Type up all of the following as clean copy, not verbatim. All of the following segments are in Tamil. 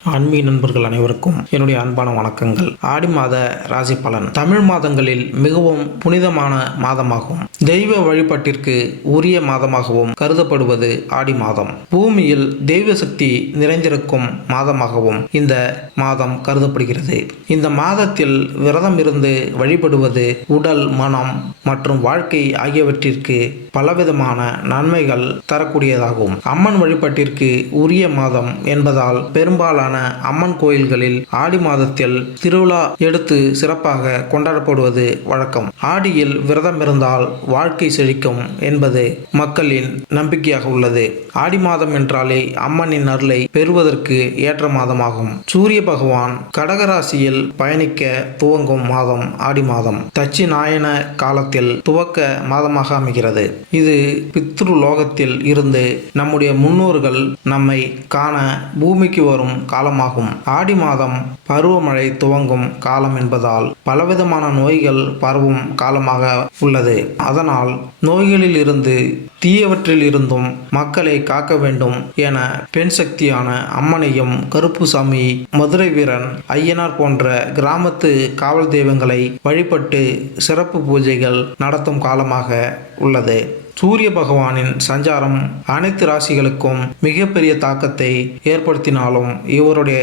ஆன்மீக நண்பர்கள் அனைவருக்கும் என்னுடைய அன்பான வணக்கங்கள். ஆடி மாத ராசி பலன் தமிழ் மாதங்களில் மிகவும் புனிதமான மாதமாகும். தெய்வ வழிபாட்டிற்கு உரிய மாதமாகவும் கருதப்படுவது ஆடி மாதம். பூமியில் தெய்வ சக்தி நிறைந்திருக்கும் மாதமாகவும் இந்த மாதம் கருதப்படுகிறது. இந்த மாதத்தில் விரதம் இருந்து வழிபடுவது உடல், மனம் மற்றும் வாழ்க்கை ஆகியவற்றிற்கு பலவிதமான நன்மைகள் தரக்கூடியதாகும். அம்மன் வழிபாட்டிற்கு உரிய மாதம் என்பதால் பெரும்பாலான அம்மன் கோயில்களில் ஆடி மாதத்தில் திருவிழா எடுத்து சிறப்பாக கொண்டாடப்படுவது வழக்கம். ஆடியில் விரதம் இருந்தால் வாழ்க்கை செழிக்கும் என்பது மக்களின் நம்பிக்கையாக உள்ளது. ஆடி மாதம் என்றாலே அம்மனின் அருளை பெறுவதற்கு ஏற்ற மாதமாகும். சூரிய பகவான் கடகராசியில் பயணிக்க துவங்கும் மாதம் ஆடி மாதம். தட்சிணாயன காலத்தில் துவக்க மாதமாக அமைகிறது. இது பித்ரு லோகத்தில் இருந்து நம்முடைய முன்னோர்கள் நம்மை காண பூமிக்கு வரும் காலமாகும். ஆடி மாதம் பருவமழை துவங்கும் காலம் என்பதால் பலவிதமான நோய்கள் பரவும் காலமாக உள்ளது. அதனால் நோய்களில் இருந்து தீயவற்றில் இருந்தும் மக்களை காக்க வேண்டும் என பெண் சக்தியான அம்மனையும், கருப்புசாமி, மதுரை வீரன், ஐயனார் போன்ற கிராமத்து காவல் தெய்வங்களை வழிபட்டு சிறப்பு பூஜைகள் நடத்தும் காலமாக உள்ளது. சூரிய பகவானின் சஞ்சாரம் அனைத்து ராசிகளுக்கும் மிகப்பெரிய தாக்கத்தை ஏற்படுத்தினாலும் இவருடைய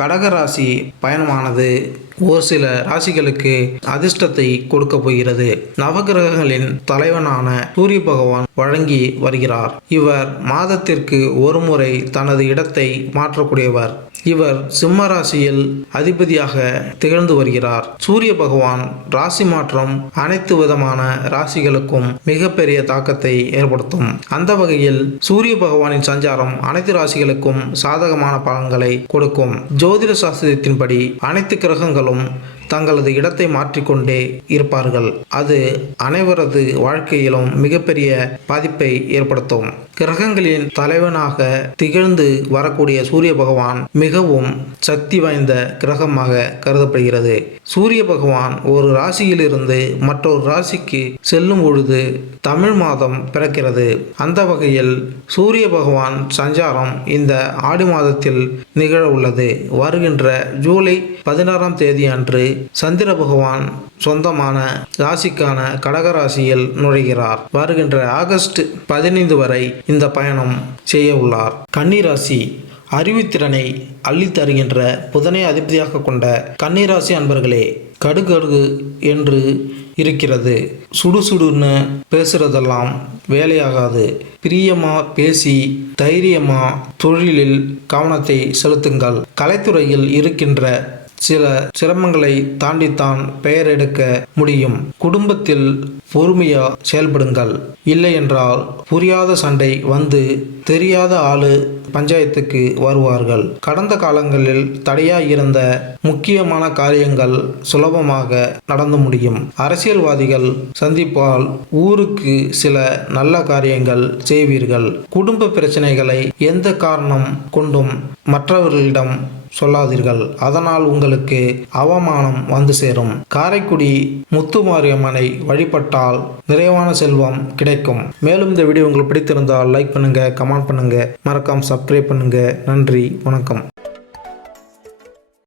கடகராசி பயணமானது ஒரு சில ராசிகளுக்கு அதிர்ஷ்டத்தை கொடுக்க போகிறது. நவகிரகங்களின் தலைவனான சூரிய பகவான் வழங்கி வருகிறார். இவர் மாதத்திற்கு ஒரு முறை தனது இடத்தை மாற்றக்கூடியவர். இவர் சிம்ம ராசியில் அதிபதியாக திகழ்ந்து வருகிறார். சூரிய பகவான் ராசி மாற்றம் அனைத்து விதமான ராசிகளுக்கும் மிகப்பெரிய தாக்கத்தை ஏற்படுத்தும். அந்த வகையில் சூரிய பகவானின் சஞ்சாரம் அனைத்து ராசிகளுக்கும் சாதகமான பலன்களை கொடுக்கும். ஜோதிட சாஸ்திரத்தின்படி அனைத்து கிரகங்களும் தங்களது இடத்தை மாற்றிக்கொண்டே இருப்பார்கள். அது அனைவரது வாழ்க்கையிலும் மிகப்பெரிய பாதிப்பை ஏற்படுத்தும். கிரகங்களின் தலைவனாக திகழ்ந்து வரக்கூடிய சூரிய பகவான் மிகவும் சக்தி வாய்ந்த கிரகமாக கருதப்படுகிறது. சூரிய பகவான் ஒரு ராசியிலிருந்து மற்றொரு ராசிக்கு செல்லும் பொழுது தமிழ் மாதம் பிறக்கிறது. அந்த வகையில் சூரிய பகவான் சஞ்சாரம் இந்த ஆடி மாதத்தில் நிகழ உள்ளது. வருகின்ற ஜூலை 16ஆம் தேதி அன்று சந்திர பகவான் சொந்தமான ராசிக்கான கடகராசியில் நுழைகிறார். வருகின்ற ஆகஸ்ட் 15 வரை இந்த பயணம் செய்ய உள்ளார். கன்னிராசி அறிவுத்திறனை அள்ளி தருகின்ற புதனை அதிபதியாக கொண்ட கன்னிராசி அன்பர்களே, கடுகடு என்று இருக்கிறது. சுடுசுடுன்னு பேசுறதெல்லாம் வேலையாகாது. பிரியமா பேசி தைரியமா தொழிலில் கவனத்தை செலுத்துங்கள். கலைத்துறையில் இருக்கின்ற சில சிரமங்களை தாண்டித்தான் பெயர் எடுக்க முடியும். குடும்பத்தில் பொறுமையா செயல்படுங்கள். இல்லை என்றால் புரியாத சண்டை வந்து தெரியாத ஆளு பஞ்சாயத்துக்கு வருவார்கள். கடந்த காலங்களில் தடையாய் இருந்த முக்கியமான காரியங்கள் சுலபமாக நடந்து முடியும். அரசியல்வாதிகள் சந்திப்பால் ஊருக்கு சில நல்ல காரியங்கள் செய்வீர்கள். குடும்ப பிரச்சனைகளை எந்த காரணம் கொண்டும் மற்றவர்களிடம் சொல்லாதீர்கள். அதனால் உங்களுக்கு அவமானம் வந்து சேரும். காரைக்குடி முத்துமாரியம்மனை வழிபட்டால் நிறைவான செல்வம் கிடைக்கும். மேலும் இந்த வீடியோ உங்களுக்கு பிடித்திருந்தால் லைக் பண்ணுங்க, கமெண்ட் பண்ணுங்க, மறக்காம சப்ஸ்கிரைப் பண்ணுங்க. நன்றி, வணக்கம்.